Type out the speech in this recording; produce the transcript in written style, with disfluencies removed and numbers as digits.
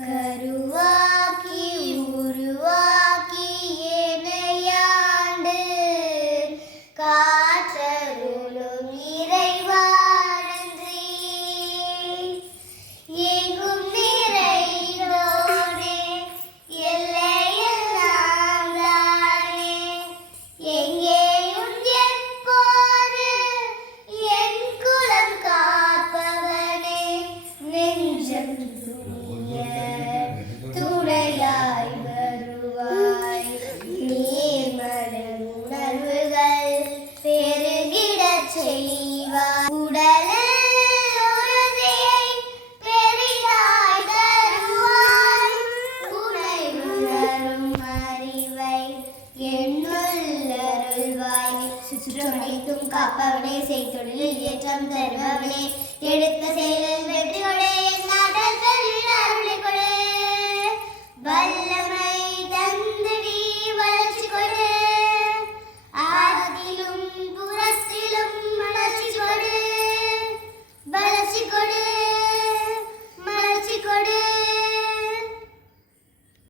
கருவாக்கி உருவாக்கி என்னையாண்டு காற்றருளும் இறைவா நன்றி. எங்கும் நிறைந்தோனே எல்லையெல்லாம் தானே, எங்கேயும் எப்போது என் குலம் காப்பவனே, நெஞ்சம் துணையாய் வருவாய். நீர்மலர் உணர்வுகள் பெருகிடச் செய்வாய். உடலில் உறுதியை பெரிதாய் தருவாய். உனை உணரும் அறிவை என்னுள் அருள்வாய். சுற்றமைத்தும் காப்பவனே, செய்தொழிலில் ஏற்றம் தருபவனே, எடுத்த செயலில்